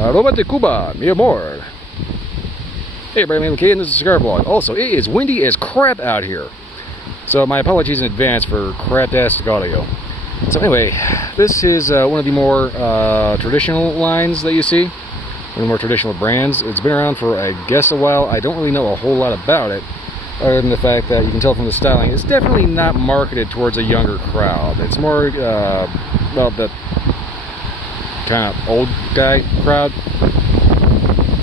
Aroma de Cuba, mi amor. Hey everybody, I'm Kate, and this is a cigar vlog. Also, it is windy as crap out here. So my apologies in advance for crap-ass audio. So anyway, this is one of the more traditional lines that you see. One of the more traditional brands. It's been around for, I guess, a while. I don't really know a whole lot about it, other than the fact that you can tell from the styling, it's definitely not marketed towards a younger crowd. It's more, well, the kind of old guy crowd.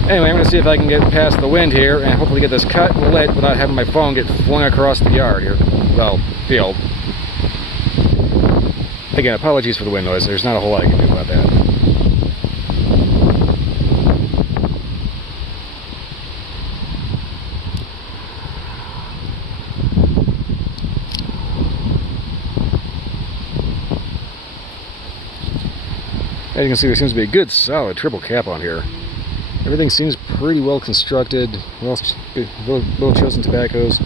Anyway, I'm going to see if I can get past the wind here and hopefully get this cut and lit without having my phone get flung across the yard here. Well, field. Again, apologies for the wind noise. There's not a whole lot I can do about that. As you can see, there seems to be a good solid triple cap on here. Everything seems pretty well constructed, well chosen tobaccos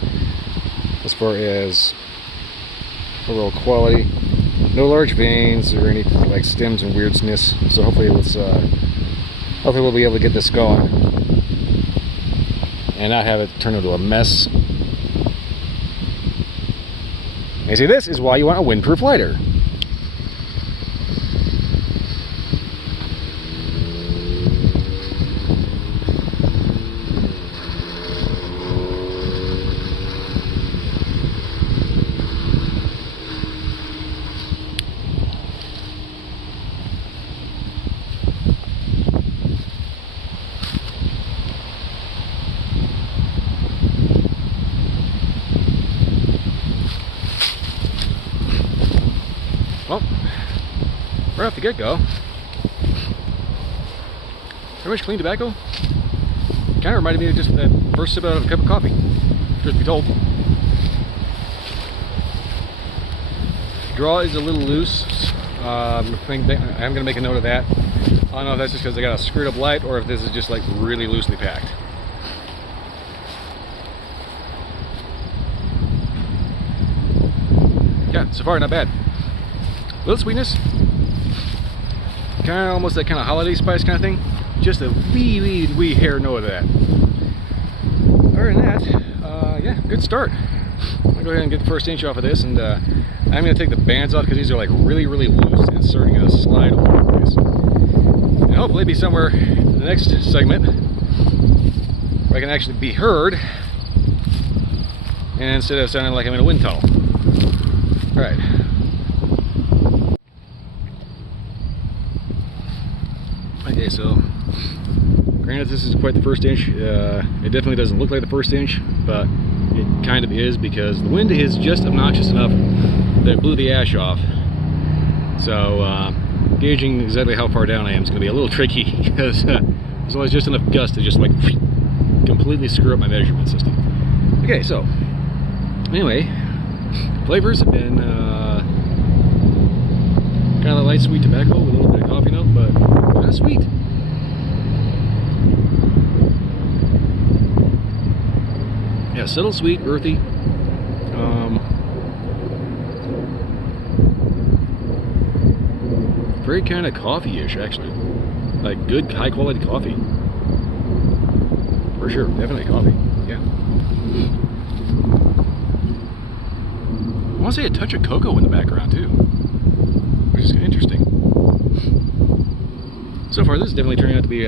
as far as overall quality. No large veins or any like stems and weirdness, so hopefully we'll be able to get this going and not have it turn into a mess. And see, this is why you want a windproof lighter. Well, right off the get-go, pretty much clean tobacco. Kind of reminded me of just that first sip out of a cup of coffee, truth be told. Draw is a little loose. I'm going to make a note of that. I don't know if that's just because I got a screwed up light or if this is just like really loosely packed. Yeah, so far not bad. A little sweetness, kind of almost that kind of holiday spice kind of thing. Just a wee hair note of that. Other than that, yeah, good start. I'm gonna go ahead and get the first inch off of this, and I'm gonna take the bands off because these are like really loose and starting to slide all over the place. And hopefully be somewhere in the next segment where I can actually be heard, and instead of sounding like I'm in a wind tunnel. All right. Okay, so granted this is quite the first inch. It definitely doesn't look like the first inch, but it kind of is because the wind is just obnoxious enough that it blew the ash off. So gauging exactly how far down I am is going to be a little tricky because there's always just enough gust to just like completely screw up my measurement system. Okay, so anyway, flavors have been kind of light sweet tobacco with a little bit of coffee note, but kind of sweet. Yeah, subtle, sweet, earthy. Very kind of coffee-ish, actually. Like good, high-quality coffee. For sure, definitely coffee. Yeah. I want to say a touch of cocoa in the background too, which is interesting. So far, this is definitely turning out to be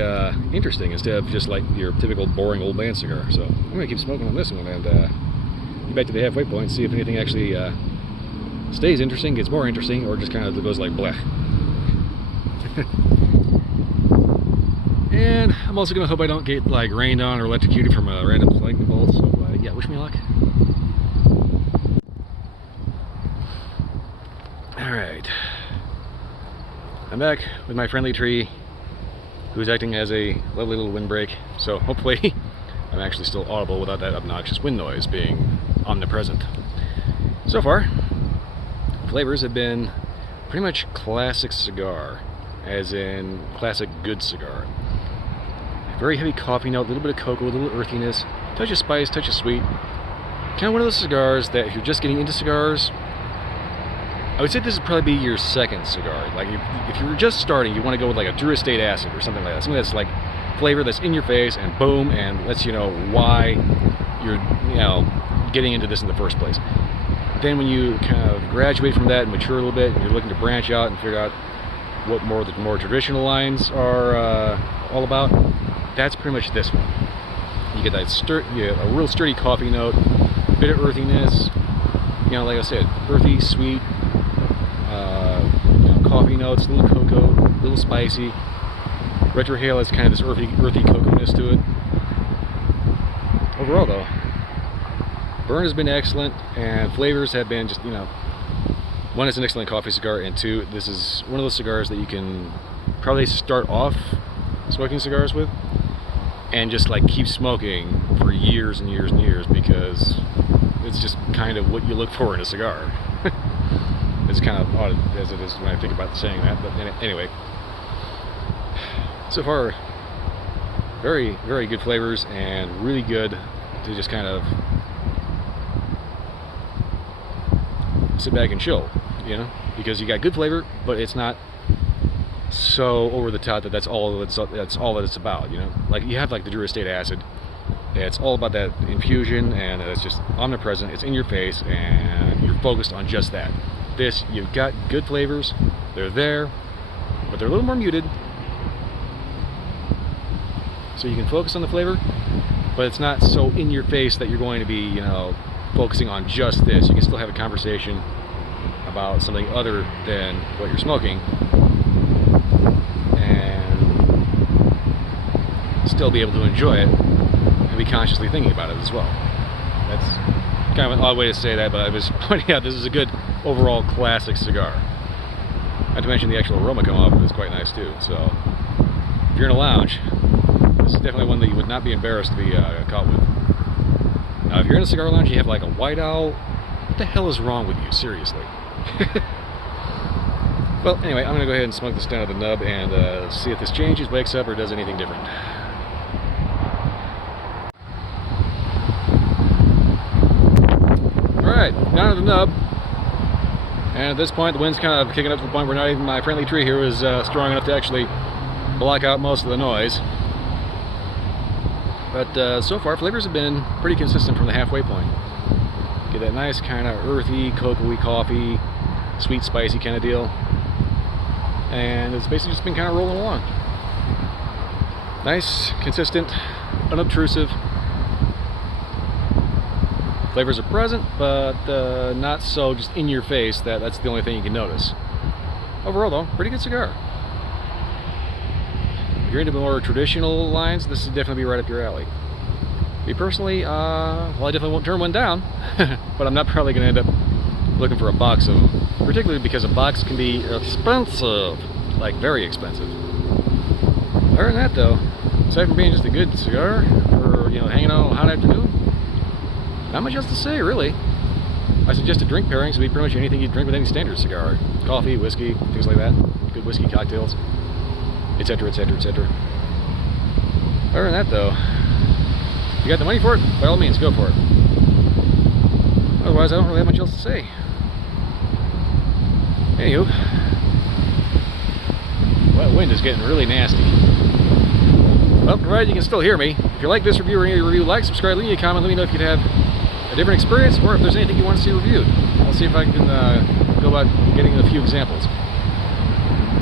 interesting instead of just like your typical boring old man cigar. So I'm gonna keep smoking on this one and get back to the halfway point and see if anything actually stays interesting, gets more interesting, or just kind of goes like blech. And I'm also gonna hope I don't get like rained on or electrocuted from a random lightning bolt. So yeah, wish me luck. Alright, I'm back with my friendly tree who's acting as a lovely little windbreak, so hopefully I'm actually still audible without that obnoxious wind noise being omnipresent. So far, flavors have been pretty much classic cigar, as in classic good cigar. Very heavy coffee note, a little bit of cocoa, a little earthiness, touch of spice, touch of sweet. Kind of one of those cigars that if you're just getting into cigars, I would say this would probably be your second cigar. Like if you were just starting, you want to go with like a Drew Estate Acid or something like that. Something that's like flavor that's in your face and boom, and lets you know why you're getting into this in the first place. Then when you kind of graduate from that and mature a little bit, and you're looking to branch out and figure out what the more traditional lines are all about, that's pretty much this one. You get that a real sturdy coffee note, a bit of earthiness. Like I said, earthy, sweet, coffee notes, a little cocoa, a little spicy. Retrohale has kind of this earthy cocoa-ness to it. Overall, though, burn has been excellent, and flavors have been just, one, it's an excellent coffee cigar, and two, this is one of those cigars that you can probably start off smoking cigars with, and just like keep smoking for years and years and years, because it's just kind of what you look for in a cigar. It's kind of odd as it is when I think about saying that, but anyway. So far, very, very good flavors, and really good to just kind of sit back and chill, because you got good flavor, but it's not so over the top that that's all that it's about, Like you have like the Drew Estate Acid. It's all about that infusion, and it's just omnipresent. It's in your face, and you're focused on just that. This, you've got good flavors. They're there, but they're a little more muted. So you can focus on the flavor, but it's not so in your face that you're going to be, focusing on just this. You can still have a conversation about something other than what you're smoking, and still be able to enjoy it and be consciously thinking about it as well. That's kind of an odd way to say that, but I was pointing out this is a good overall classic cigar. Not to mention the actual aroma coming off of it is quite nice too. So if you're in a lounge, this is definitely one that you would not be embarrassed to be caught with. Now, if you're in a cigar lounge, you have like a white owl, what the hell is wrong with you? Seriously. Well, anyway, I'm going to go ahead and smoke this down to the nub and see if this changes, wakes up, or does anything different. Alright, down to the nub. And at this point, the wind's kind of kicking up to the point where not even my friendly tree here is strong enough to actually block out most of the noise. But so far, flavors have been pretty consistent from the halfway point. Get that nice kind of earthy, cocoa-y coffee, sweet, spicy kind of deal. And it's basically just been kind of rolling along. Nice, consistent, unobtrusive. Flavors are present, but not so just in your face that that's the only thing you can notice. Overall, though, pretty good cigar. If you're into more traditional lines, this would definitely be right up your alley. Me personally, well, I definitely won't turn one down, but I'm not probably going to end up looking for a box of them, particularly because a box can be expensive, like very expensive. Other than that, though, aside from being just a good cigar for hanging out on a hot afternoon, not much else to say, really. I suggested drink pairings would be pretty much anything you'd drink with any standard cigar. Coffee, whiskey, things like that. Good whiskey cocktails, etc., etc., etc. Other than that, though, if you got the money for it, by all means, go for it. Otherwise, I don't really have much else to say. Anywho, well, the wind is getting really nasty. Well, provided you can still hear me. If you like this review or any review, like, subscribe, leave me a comment, let me know if you'd have a different experience, or if there's anything you want to see reviewed. I'll see if I can go about getting a few examples.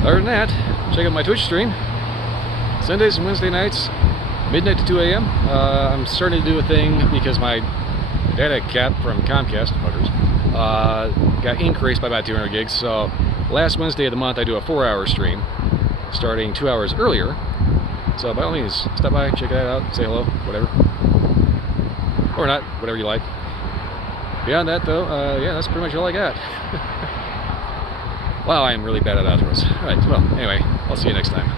Other than that, check out my Twitch stream. Sundays and Wednesday nights, midnight to 2 a.m. I'm starting to do a thing because my data cap from Comcast got increased by about 200 gigs. So last Wednesday of the month, I do a 4-hour stream, starting 2 hours earlier. So by all means, stop by, check that out, say hello, whatever. Or not, whatever you like. Beyond that, though, yeah, that's pretty much all I got. Wow, I am really bad at outros. Alright, well, anyway, I'll see you next time.